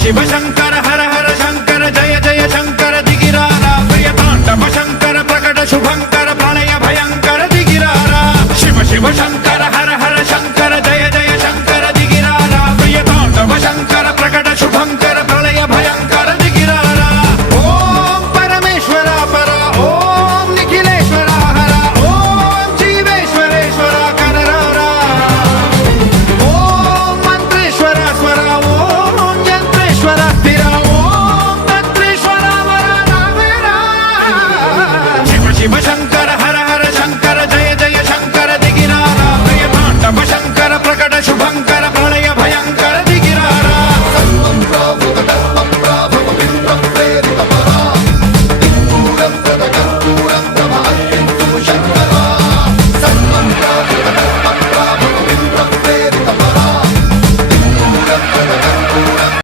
शिव शंकर हर हर शंकर जय जय शंकर दिगिरारा प्रिय तांडव शंकर प्रकट शुभंकर प्रणय भयंकर दिगिरारा शिव शिव शंकर